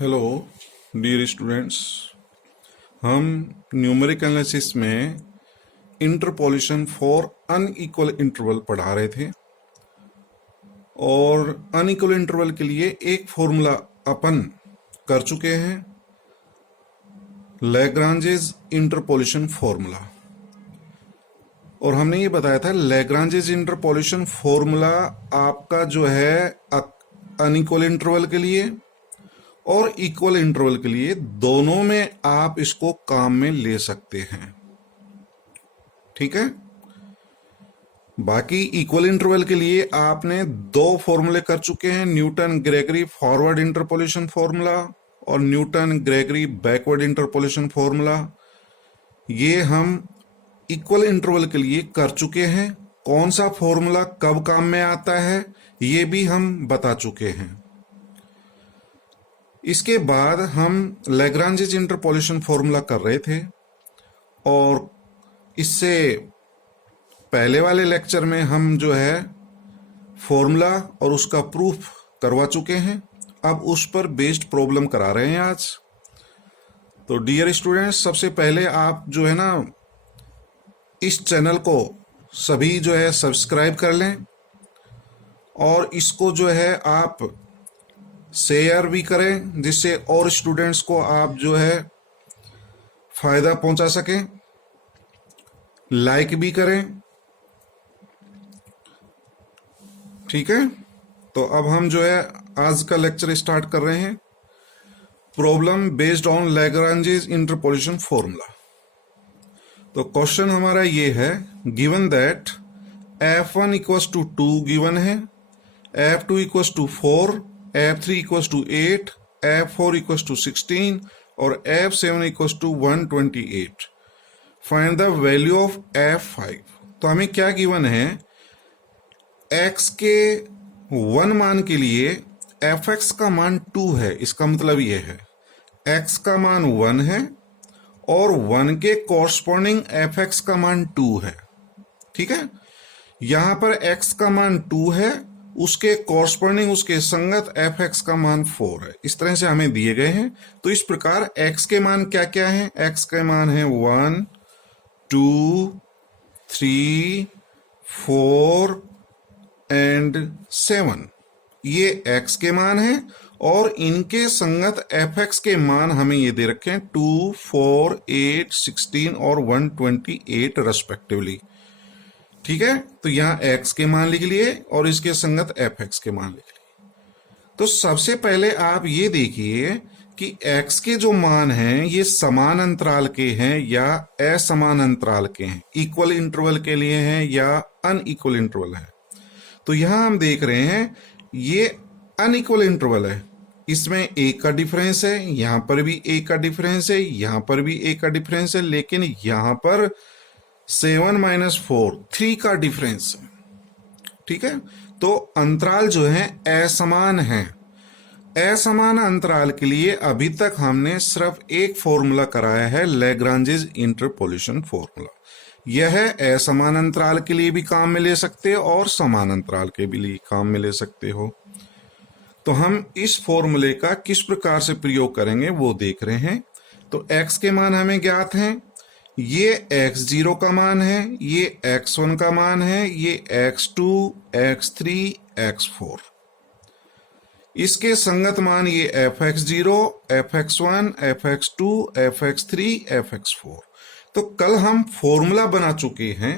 Hello dear students, हम numeric analysis में interpolation for unequal interval पढ़ा रहे थे और अनइक्वल इंटरवल के लिए एक फॉर्मूला अपन कर चुके हैं, लैग्रांजेस इंटरपोलेशन फॉर्मूला। और हमने ये बताया था लैग्रांजेस इंटरपोलेशन फॉर्मूला आपका जो है अनइक्वल इंटरवल के लिए और इक्वल इंटरवल के लिए दोनों में आप इसको काम में ले सकते हैं। ठीक है। बाकी इक्वल इंटरवल के लिए आपने दो फॉर्मूले कर चुके हैं, Newton Gregory forward interpolation formula और Newton Gregory backward interpolation formula. ये हम इक्वल इंटरवल के लिए कर चुके हैं। कौन सा फॉर्मूला कब काम में आता है ये भी हम बता चुके हैं। इसके बाद हम लैग्रांजेस इंटरपोलेशन फॉर्मूला कर रहे थे और इससे पहले वाले लेक्चर में हम जो है फॉर्मूला और उसका प्रूफ करवा चुके हैं। अब उस पर बेस्ड प्रॉब्लम करा रहे हैं आज। तो डियर स्टूडेंट्स, सबसे पहले आप जो है ना इस चैनल को सभी जो है सब्सक्राइब कर लें और इसको जो है आप शेयर भी करें जिससे और स्टूडेंट्स को आप जो है फायदा पहुंचा सकें। लाइक भी करें। ठीक है। तो अब हम जो है आज का लेक्चर स्टार्ट कर रहे हैं, problem based on Lagrange's interpolation formula. तो क्वेश्चन हमारा ये है, given that f1 equals to 2 given है, f2 equals to 4, f3 equals to 8, f4 equals to 16 और f7 equals to 128। Find the value of f5। तो हमें क्या गिवन है, x के 1 मान के लिए fx का मान 2 है। इसका मतलब ये है x का मान 1 है और 1 के कॉरस्पॉन्डिंग fx का मान 2 है। ठीक है। यहां पर x का मान 2 है, उसके कॉरस्पॉन्डिंग उसके संगत fx का मान 4 है। इस तरह से हमें दिए गए हैं। तो इस प्रकार x के मान क्या क्या हैं, x के मान है 1, 2, 3, 4 एंड 7। ये x के मान है और इनके संगत fx के मान हमें ये दे रखे हैं 2, 4, 8, 16 और 128 रेस्पेक्टिवली। ठीक है। तो यहां x के मान लिख लिए और इसके संगत fx के मान लिख लिए। तो सबसे पहले आप ये देखिए कि x के जो मान हैं ये समान अंतराल के हैं या असमान अंतराल के हैं, इक्वल इंटरवल के लिए हैं या अनइक्वल इंटरवल है। तो यहां हम देख रहे हैं ये अनइक्वल इंटरवल है, इसमें a का डिफरेंस है, यहां पर भी a का डिफरेंस है, यहां पर भी a का डिफरेंस है, लेकिन यहां पर 7 - 4 3 का डिफरेंस है। ठीक है। तो अंतराल जो है असमान है। असमान अंतराल के लिए अभी तक हमने सिर्फ एक फॉर्मूला कराया है, लैग्रांजेस इंटरपोलेशन फॉर्मूला। यह असमान अंतराल के लिए भी काम में ले सकते हो और समान अंतराल के भी लिए काम में ले सकते हो। तो हम इस फॉर्मूले का किस प्रकार से प्रयोग करेंगे वो देख रहे हैं। तो x के मान हमें ज्ञात हैं, ये x0 का मान है, ये x1 का मान है, ये x2, x3, x4। इसके संगत मान ये fx0, fx1, fx2, fx3, fx4। तो कल हम फॉर्मूला बना चुके हैं,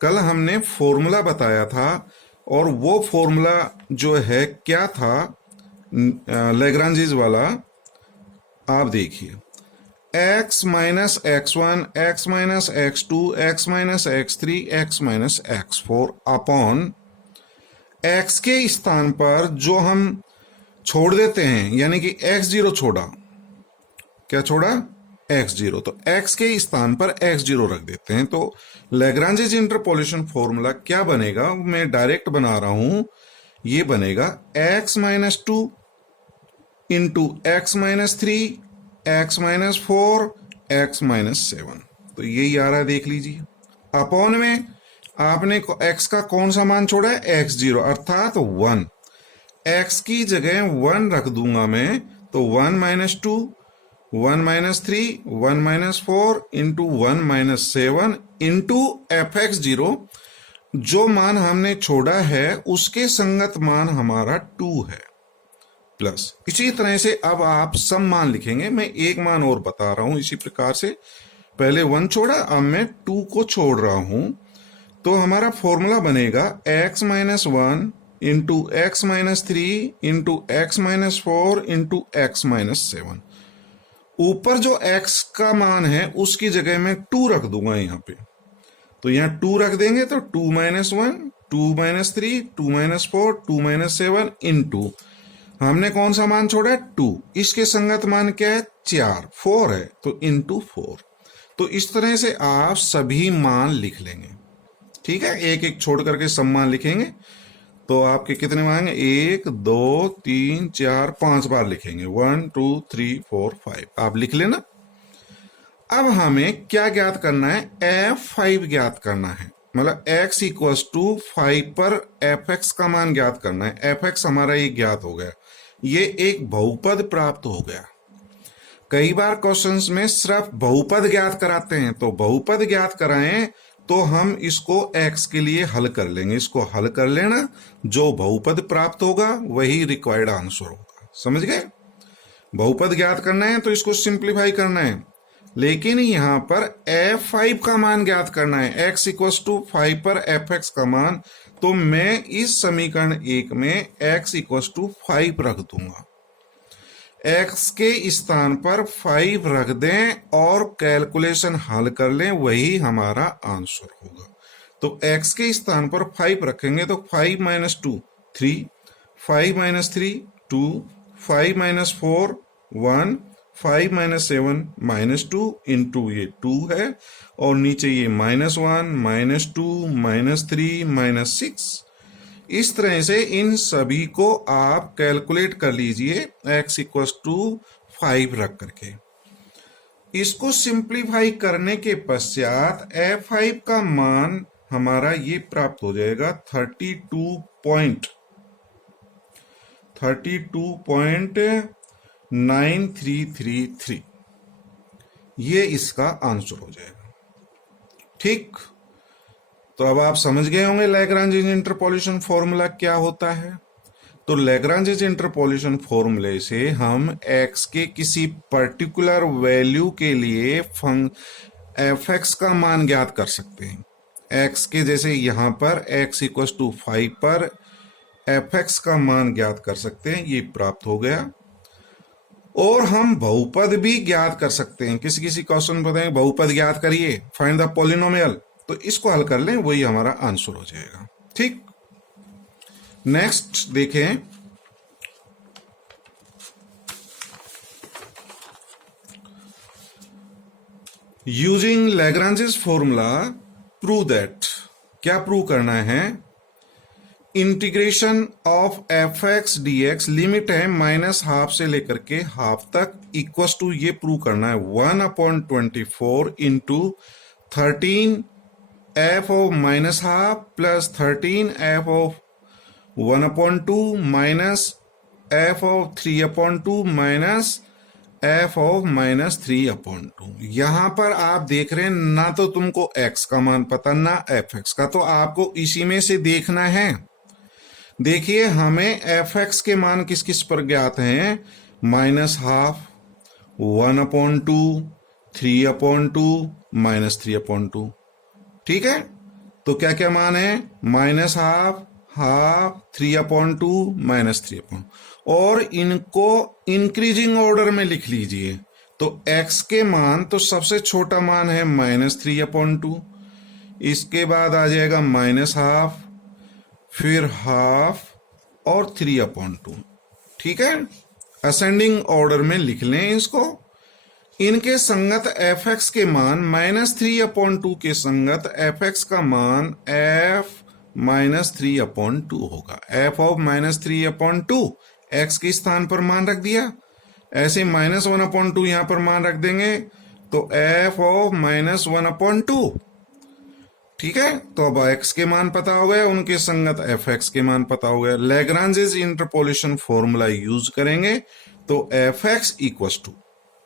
कल हमने फॉर्मूला बताया था और वो फॉर्मूला जो है क्या था लैग्रांजेस वाला, आप देखिए x minus x1, x minus x2, x minus x3, x minus x4 upon x के स्थान पर जो हम छोड़ देते हैं, यानी कि x0 छोड़ा, क्या छोड़ा, x0, तो x के स्थान पर x0 रख देते हैं। तो लैग्रांजेस इंटरपोलेशन फॉर्मूला क्या बनेगा, मैं डायरेक्ट बना रहा हूं, ये बनेगा x minus 2 into x minus 3, x minus 4, x minus 7। तो यही आ रहा है, देख लीजिए। अपॉन में आपने x का कौन सा मान छोड़ा है, x0 अर्थात 1। x की जगह 1 रख दूंगा मैं तो 1 minus 2, 1 minus 3, 1 minus 4 into 1 minus 7 into fx0, जो मान हमने छोड़ा है उसके संगत मान हमारा 2 है, प्लस इसी तरह से अब आप सब मान लिखेंगे। मैं एक मान और बता रहा हूं इसी प्रकार से, पहले 1 छोड़ा, अब मैं 2 को छोड़ रहा हूं। तो हमारा फॉर्मूला बनेगा x minus 1 into x minus 3 into x minus 4 into x minus 7। ऊपर जो x का मान है उसकी जगह मैं 2 रख दूंगा यहाँ पे, तो यहाँ 2 रख देंगे तो 2 minus 1, 2 minus 3, 2 minus 4, 2 minus 7 into हमने कौन सा मान छोड़ा है 2, इसके संगत मान क्या है 4, 4 है तो इंटू 4। तो इस तरह से आप सभी मान लिख लेंगे, ठीक है, एक एक छोड़ करके सब मान लिखेंगे। तो आपके कितने मान है, 1 2 3 4 5 बार लिखेंगे, 1 2 3 4 5 आप लिख लेना। अब हमें क्या ज्ञात करना है, f5 ज्ञात करना है, मतलब x इक्वल्स टू 5 पर fx का मान ज्ञात करना है। fx हमारा ये ज्ञात हो गया, ये एक बहुपद प्राप्त हो गया। कई बार क्वेश्चंस में सिर्फ बहुपद ज्ञात कराते हैं, तो बहुपद ज्ञात कराएं तो हम इसको x के लिए हल कर लेंगे, इसको हल कर लेना, जो बहुपद प्राप्त होगा वही रिक्वायर्ड आंसर होगा। समझ गए, बहुपद ज्ञात करना है तो इसको सिंप्लीफाई करना है, लेकिन यहां पर f5 का मान ज्ञात करना है, x इक्वल्स टू 5 पर fx का मान। तो मैं इस समीकरण 1 में x इक्वल्स टू 5 रख दूंगा, x के स्थान पर 5 रख दें और कैलकुलेशन हल कर लें, वही हमारा आंसर होगा। तो x के स्थान पर 5 रखेंगे तो 5 minus 2 3, 5 minus 3 2, 5 minus 4 1, 5 minus 7 minus 2 into ये 2 है, और नीचे ये -1 -2 -3 -6। इस तरह से इन सभी को आप कैलकुलेट कर लीजिए x इक्वल्स टू 5 रख करके। इसको सिंप्लीफाई करने के पश्चात f5 का मान हमारा ये प्राप्त हो जाएगा 32.9333। ये इसका आंसर हो जाएगा, ठीक। तो अब आप समझ गए होंगे लैग्रांजेस इंटरपोलेशन फॉर्मूला क्या होता है। तो लैग्रांजेस इंटरपोलेशन फॉर्मूले से हम x के किसी पर्टिकुलर वैल्यू के लिए fx का मान ज्ञात कर सकते हैं। x के जैसे यहां पर x इक्वल टू 5 पर fx का मान ज्ञात कर सकते हैं, ये प्राप्त हो गया। और हम बहुपद भी ज्ञात कर सकते हैं, किसी किसी क्वेश्चन बताएंगे बहुपद ज्ञात करिए, फाइंड द पॉलिनोमियल, तो इसको हल कर लें, वही हमारा आंसर हो जाएगा, ठीक। नेक्स्ट देखें, using Lagrange's formula prove that, क्या प्रूव करना है, integration of fx dx limit है -12 से लेकर के हाफ तक, इक्वल्स टू ये प्रूव करना है 1/24 into 13 f of -12 plus 13 f of 1/2 minus f of 3/2 minus f of -3/2। यहां पर आप देख रहे हैं ना तो तुमको x का मान पता ना fx का, तो आपको इसी में से देखना है। देखिए हमें fx के मान किस किस पर ज्ञात हैं, -12 1/2 3/2 -3/2, ठीक है। तो क्या क्या मान है, -12 हाफ 3/2 -3/2, और इनको इंक्रीजिंग ऑर्डर में लिख लीजिए। तो x के मान तो सबसे छोटा मान है -3/2, इसके बाद आ जाएगा -12, फिर हाफ और 3/2, ठीक है। असेंडिंग ऑर्डर में लिख लें इसको। इनके संगत fx के मान -3/2 के संगत fx का मान f -3/2 होगा। f ऑफ -3/2 x के स्थान पर मान रख दिया, ऐसे -1/2 यहां पर मान रख देंगे, तो f ऑफ -1/2, ठीक है। तो अब x के मान पता हो गए, उनके संगत fx के मान पता हो गए। लैग्रांजेस इंटरपोलेशन फॉर्मूला यूज करेंगे तो एफ एक्स इक्वस टू,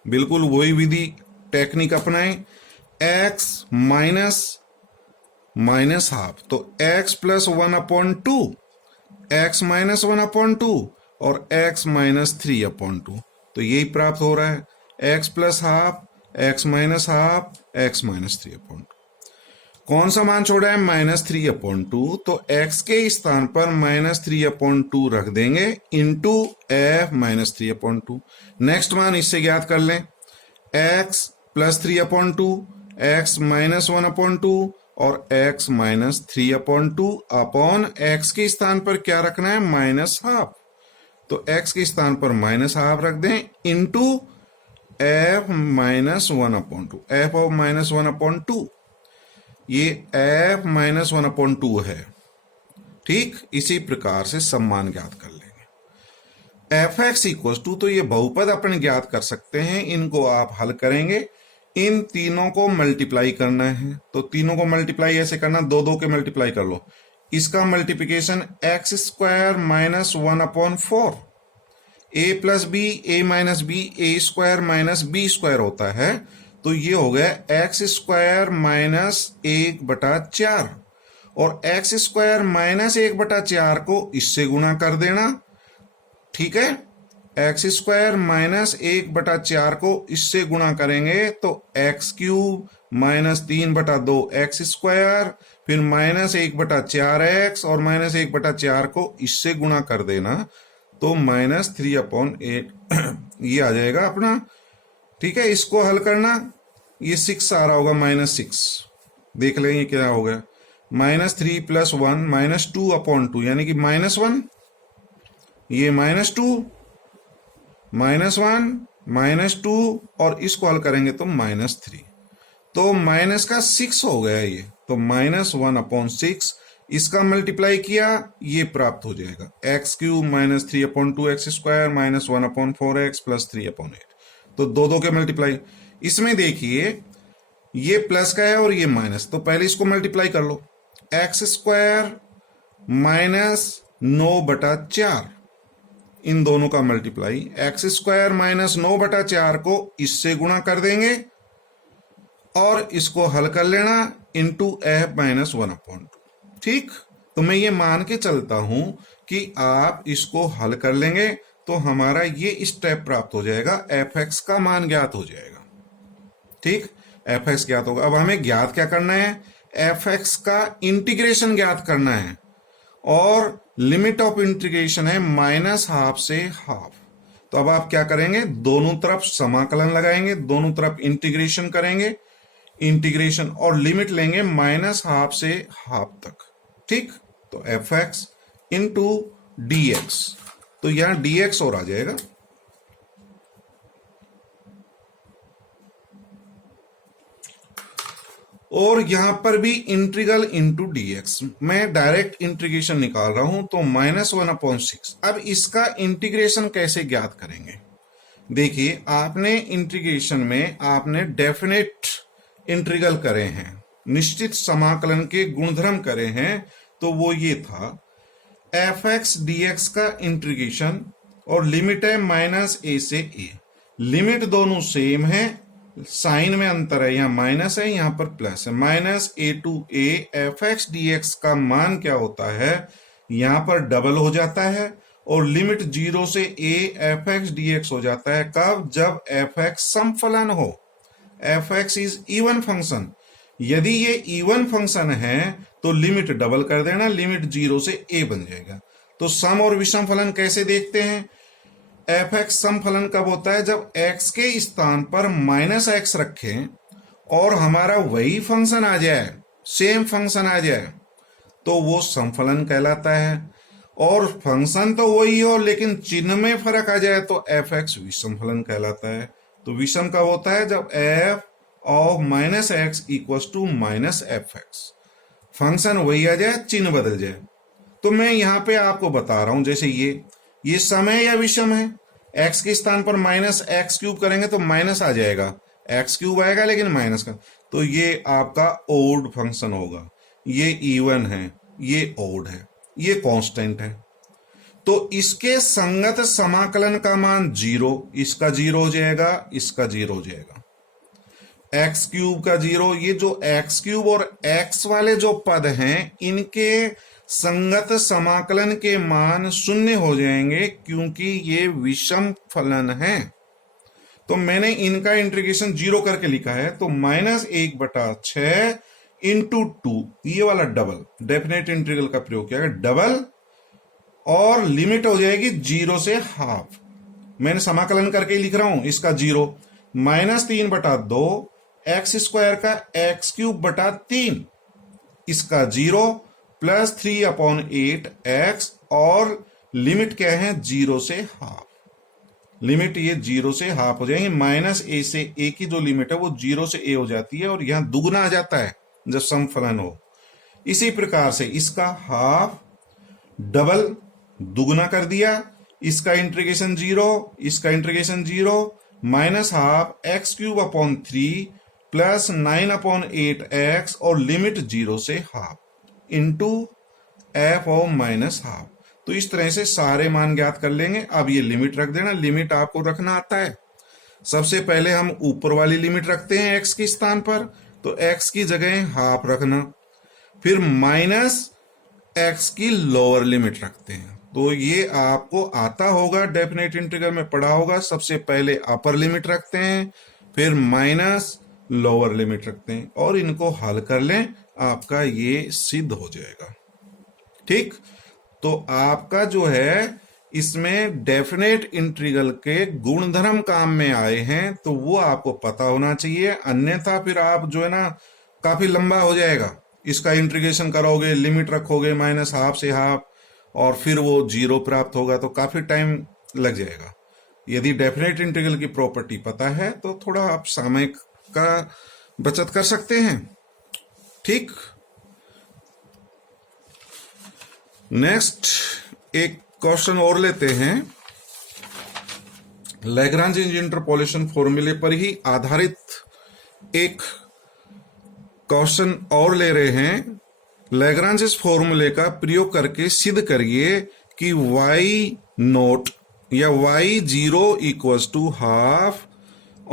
बिल्कुल वही विधि टेक्निक अपनाएं, एक्स माइनस माइनस हाफ, तो एक्स प्लस 1/2, एक्स माइनस 1/2 और एक्स माइनस 3/2, तो यही प्राप्त हो रहा है, x plus half, x minus half, x minus 3/2। कौन सा मान छोड़ा है? -3/2, तो x के स्थान पर -3/2 रख देंगे इंटू f -3/2। नेक्स्ट मान इससे ज्ञात कर लें, x प्लस 3/2, x माइनस 1/2 और x माइनस 3/2 अपॉन x के स्थान पर क्या रखना है? -हाफ, तो x के स्थान पर -हाफ रख दें इंटू f -1/2, f ऑफ -1/2, ये f -1/2 है। ठीक, इसी प्रकार से सम्मान ज्ञात कर लेंगे। एफ एक्स इक्वल टू, तो ये बहुपद अपन ज्ञात कर सकते हैं, इनको आप हल करेंगे, इन तीनों को मल्टीप्लाई करना है, तो तीनों को मल्टीप्लाई ऐसे करना, दो दो के मल्टीप्लाई कर लो, इसका मल्टीप्लिकेशन एक्स स्क्वायर माइनस 1/4, ए प्लस बी, ए माइनस बी, ए स्क्वायर माइनस बी स्क्वायर होता है, तो ये हो गया एक्स स्क्वायर माइनस 1/4, और एक्स स्क्वायर माइनस 1/4 को इससे गुणा कर देना। ठीक है, एक्स स्क्वायर माइनस 1/4 को इससे गुणा करेंगे तो x cube minus 3/2 x square, फिर माइनस 1/4 एक्स और माइनस 1/4 को इससे गुणा कर देना, तो -3/8 ये आ जाएगा अपना। ठीक है, इसको हल करना, ये 6 आ रहा होगा, -6, देख लेंगे क्या हो गया, -3 + 1 -2/2, यानी कि -1, ये -2 -1 -2 और इसको हल करेंगे तो -3, तो माइनस का 6 हो गया ये, तो -1/6, इसका मल्टीप्लाई किया, ये प्राप्त हो जाएगा x cube -3/2 x square -1/4 x plus 3/8, तो दो दो के मल्टीप्लाई। इसमें देखिए ये प्लस का है और ये माइनस, तो पहले इसको मल्टीप्लाई कर लो, एक्स स्क्वायर -9/4, इन दोनों का मल्टीप्लाई, एक्स स्क्वायर -9/4 को इससे गुणा कर देंगे और इसको हल कर लेना इंटू f -1/2। ठीक, तो मैं ये मान के चलता हूं कि आप इसको हल कर लेंगे तो हमारा ये स्टेप प्राप्त हो जाएगा, एफ एक्स का मान ज्ञात हो जाएगा। ठीक, एफ एक्स ज्ञात होगा। अब हमें ज्ञात क्या करना है? एफ एक्स का इंटीग्रेशन ज्ञात करना है, और लिमिट ऑफ इंटीग्रेशन है -हाफ से हाफ। तो अब आप क्या करेंगे? दोनों तरफ समाकलन लगाएंगे, दोनों तरफ इंटीग्रेशन करेंगे, इंटीग्रेशन और लिमिट लेंगे -हाफ से हाफ तक। ठीक, तो F x into D x, तो यहां dx और आ जाएगा, और यहां पर भी इंटीग्रल इंटू dx, मैं डायरेक्ट इंटीग्रेशन निकाल रहा हूं, तो -1/6। अब इसका इंटीग्रेशन कैसे ज्ञात करेंगे? देखिए, आपने इंटीग्रेशन में आपने डेफिनेट इंटीग्रल करे हैं, निश्चित समाकलन के गुणधर्म करे हैं, तो वो ये था एफ एक्स डी एक्स का इंटीग्रेशन, और लिमिट है -a से a, लिमिट दोनों सेम है, साइन में अंतर है, यहाँ माइनस है, यहाँ पर प्लस है, -a to a F x D x का मान क्या होता है? यहाँ पर डबल हो जाता है, और लिमिट 0 से a F x D x हो जाता है। कब? जब एफ एक्स समफलन हो, F x is even function. यदि ये इवन फंक्शन है तो लिमिट डबल कर देना, लिमिट 0 से a बन जाएगा। तो सम और विषम फलन कैसे देखते हैं? एफ एक्स सम फलन कब होता है? जब x के स्थान पर -x रखें और हमारा वही फंक्शन आ जाए, सेम फंक्शन आ जाए, तो वो सम फलन कहलाता है। और फंक्शन तो वही हो लेकिन चिन्ह में फर्क आ जाए तो एफ एक्स विषम फलन कहलाता है। तो विषम कब होता है? जब f of -x equal to -f(x), function वही आ जाए, चिन्ह बदल जाए। तो मैं यहां पे आपको बता रहा हूं, जैसे ये सम है या विषम है? x के स्थान पर -x³ करेंगे तो माइनस आ जाएगा, x³ आएगा लेकिन माइनस का, तो ये आपका ओड फंक्शन होगा। ये इवन है, ये ओड है, ये कांस्टेंट है। तो इसके संगत समाकलन का मान 0, इसका 0 हो जाएगा, इसका 0 हो जाएगा, एक्स क्यूब का 0। ये जो एक्स क्यूब और एक्स वाले जो पद हैं इनके संगत समाकलन के मान 0 हो जाएंगे क्योंकि ये विषम फलन है। तो मैंने इनका इंटीग्रेशन 0 करके लिखा है, तो -1/6 इंटू 2, ये वाला डबल डेफिनेट इंटीग्रल का प्रयोग किया गया, डबल, और लिमिट हो जाएगी 0 से हाफ। मैंने समाकलन करके लिख रहा हूं, इसका 0 -3/2 एक्स स्क्वायर का एक्स क्यूब बटा 3, इसका 0 प्लस 3/8 एक्स, और लिमिट क्या है 0 से हाफ। लिमिट ये 0 से हाफ हो जाएंगे, -a से a की जो लिमिट है वो 0 से a हो जाती है और यहां दुगना आ जाता है जब सम फलन हो। इसी प्रकार से इसका हाफ डबल दुगना कर दिया, इसका इंटीग्रेशन 0, इसका integration 0, -12 x cube upon 3 plus 9/8 x, और लिमिट 0 से हाफ इंटू एफ ऑफ -12। तो इस तरह से सारे मान ज्ञात कर लेंगे। अब ये लिमिट रख देना, लिमिट आपको रखना आता है। सबसे पहले हम ऊपर वाली लिमिट रखते हैं एक्स के स्थान पर, तो एक्स की जगह हाफ रखना, फिर माइनस एक्स की लोअर लिमिट रखते हैं। तो ये आपको आता होगा, डेफिनेट इंटीग्रल में पढ़ा होगा। सबसे पहले अपर लिमिट रखते हैं, फिर माइनस लोअर लिमिट रखते हैं, और इनको हल कर लें, आपका ये सिद्ध हो जाएगा। ठीक, तो आपका जो है इसमें डेफिनेट इंटीग्रल के गुणधर्म काम में आए हैं, तो वो आपको पता होना चाहिए, अन्यथा फिर आप जो है ना काफी लंबा हो जाएगा। इसका इंटीग्रेशन करोगे, लिमिट रखोगे -12 से हाफ, और फिर वो 0 प्राप्त होगा, तो काफी टाइम लग जाएगा। यदि डेफिनेट इंटीग्रल की प्रॉपर्टी पता है तो थोड़ा आप समय का बचत कर सकते हैं। ठीक, नेक्स्ट एक क्वेश्चन और लेते हैं। लैग्रांज इंटरपोलेशन फॉर्मूले पर ही आधारित एक क्वेश्चन और ले रहे हैं। लैग्रांज फॉर्मूले का प्रयोग करके सिद्ध करिए कि y0 या y0 equals to half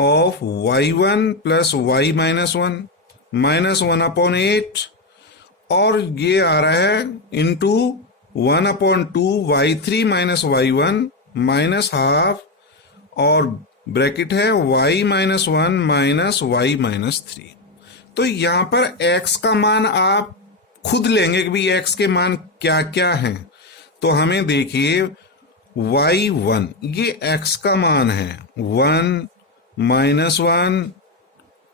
of y1 plus y -1 -1/8, और ये आ रहा है into 1/2 y3 minus y1 minus half, और ब्रैकेट है y -1 माइनस y -3। तो यहां पर x का मान आप खुद लेंगे कि भाई x के मान क्या क्या हैं। तो हमें देखिए y1 ये x का मान है, 1 -1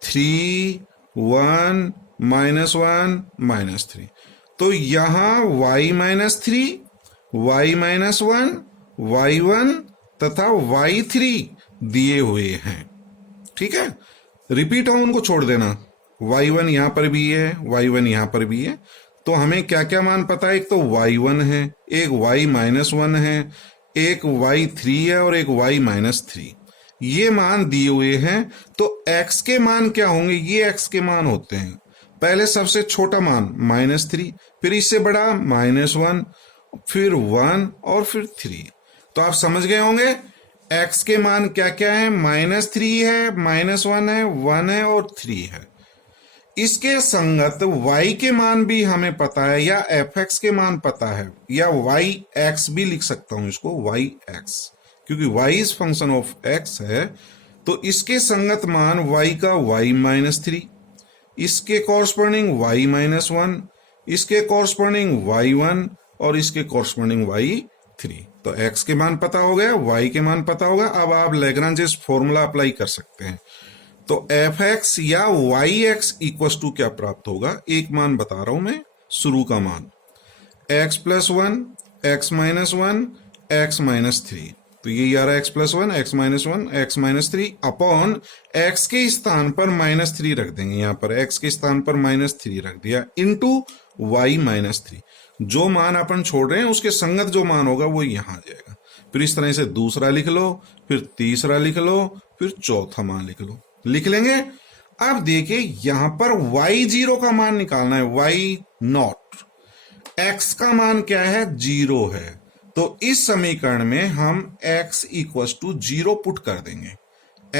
3 1 -1 -3। तो यहां y -3 y -1 y1 तथा y3 दिए हुए हैं। ठीक है, रिपीट हो उनको छोड़ देना, y1 यहां पर भी है, y1 यहां पर भी है। तो हमें क्या क्या मान पता है, एक तो y1 है, एक y -1 है, एक y3 है, और एक y -3। ये मान दिए हुए हैं। तो x के मान क्या होंगे, ये x के मान होते हैं। पहले सबसे छोटा मान -3, फिर इससे बड़ा -1, फिर 1, और फिर 3। तो आप समझ गए होंगे x के मान क्या क्या है, -3 है, -1 है, 1 है, और 3 है। इसके संगत y के मान भी हमें पता है, या fx के मान पता है, या yx भी लिख सकता हूं इसको, yx, क्योंकि y is function of x है। तो इसके संगत मान y का y -3, इसके कॉरस्पॉन्डिंग y -1, इसके कॉरस्पॉन्डिंग y1, और इसके कॉरस्पॉन्डिंग y3। तो x के मान पता हो गया, y के मान पता होगा। अब आप लैग्रांज फॉर्मूला अप्लाई कर सकते हैं। तो fx या yx इक्वल्स टू क्या प्राप्त होगा, एक मान बता रहा हूं मैं, शुरू का मान x + 1 x -1 x -3। तो ये आ रहा है x + 1 x -1 x -3 upon x के स्थान पर -3 रख देंगे, यहां पर x के स्थान पर -3 रख दिया, इंटू y -3। जो मान अपन छोड़ रहे हैं उसके संगत जो मान होगा वो यहां आ जाएगा। फिर इस तरह से दूसरा लिख लो, फिर तीसरा लिख लो, फिर चौथा मान लिख लो, लिख लेंगे। अब देखिए यहां पर y0 का मान निकालना है, y0। x का मान क्या है, 0 है, तो इस समीकरण में हम x इक्वल टू 0 पुट कर देंगे,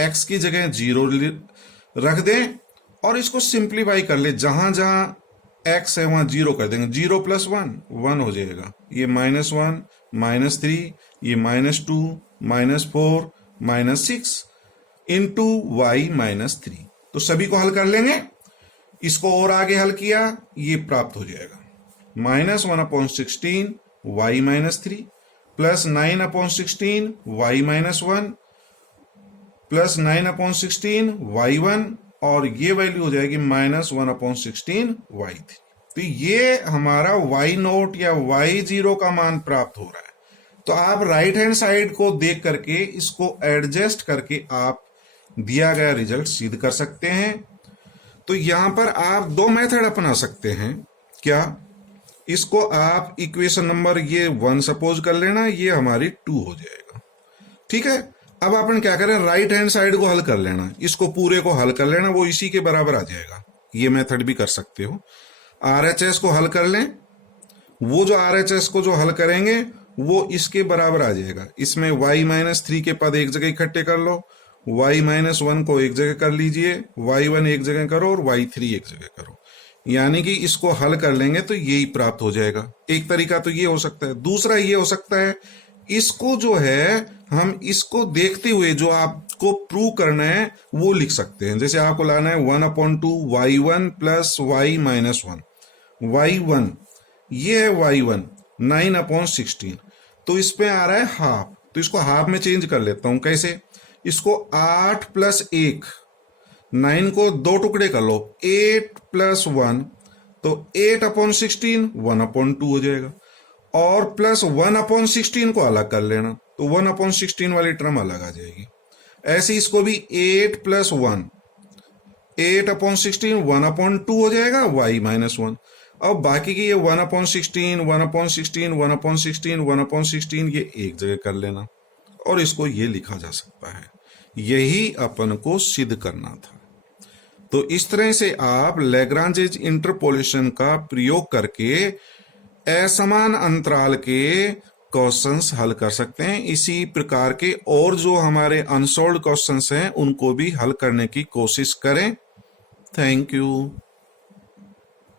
x की जगह 0 रख दें और इसको सिंप्लीफाई कर ले, जहां जहां x है वहां 0 कर देंगे। 0 प्लस 1 1 हो जाएगा, ये -1 -3, ये -2 -4 -6 इंटू y -3। तो सभी को हल कर लेंगे, इसको और आगे हल किया, ये प्राप्त हो जाएगा -1/16 y -3 plus 9/16 y -1 plus 9/16 y1 और ये वैल्यू हो जाएगी -1/16 y3। तो ये हमारा y0 या y0 का मान प्राप्त हो रहा है। तो आप राइट हैंड साइड को देख करके इसको एडजस्ट करके आप दिया गया रिजल्ट सिद्ध कर सकते हैं। तो यहां पर आप दो मेथड अपना सकते हैं। क्या? इसको आप इक्वेशन नंबर ये 1 सपोज कर लेना, ये हमारी 2 हो जाएगा। ठीक है, अब अपन क्या करें, राइट हैंड साइड को हल कर लेना, इसको पूरे को हल कर लेना, वो इसी के बराबर आ जाएगा। ये मेथड भी कर सकते हो। RHS को हल कर लें, वो जो RHS को जो हल करेंगे वो इसके बराबर आ जाएगा। इसमें y -3 के पद एक जगह इकट्ठे कर लो, y -1 को एक जगह कर लीजिए, y1 एक जगह करो और y3 एक जगह करो, यानी कि इसको हल कर लेंगे तो यही प्राप्त हो जाएगा। एक तरीका तो ये हो सकता है। दूसरा ये हो सकता है, इसको जो है हम इसको देखते हुए जो आपको प्रूव करना है वो लिख सकते हैं। जैसे आपको लाना है 1/2 y1 प्लस y -1, y1 ये है y1 9/16, तो इस पे आ रहा है हाफ, तो इसको हाफ में चेंज कर लेता हूं। कैसे? इसको 8 + 1, 9 को 2 टुकड़े कर लो, 8 + 1, तो 8/16 1/2 हो जाएगा, और प्लस 1/16 को अलग कर लेना, तो 1/16 वाली टर्म अलग आ जाएगी। ऐसे इसको भी 8 + 1, 8/16 1/2 हो जाएगा y -1। अब बाकी की ये 1/16 1/16 1/16 1/16 ये एक जगह कर लेना और इसको ये लिखा जा सकता है। यही अपन को सिद्ध करना था। तो इस तरह से आप लैग्रांज इंटरपोलेशन का प्रयोग करके असमान अंतराल के क्वेश्चंस हल कर सकते हैं। इसी प्रकार के और जो हमारे अनसॉल्व्ड क्वेश्चंस हैं उनको भी हल करने की कोशिश करें। Thank you.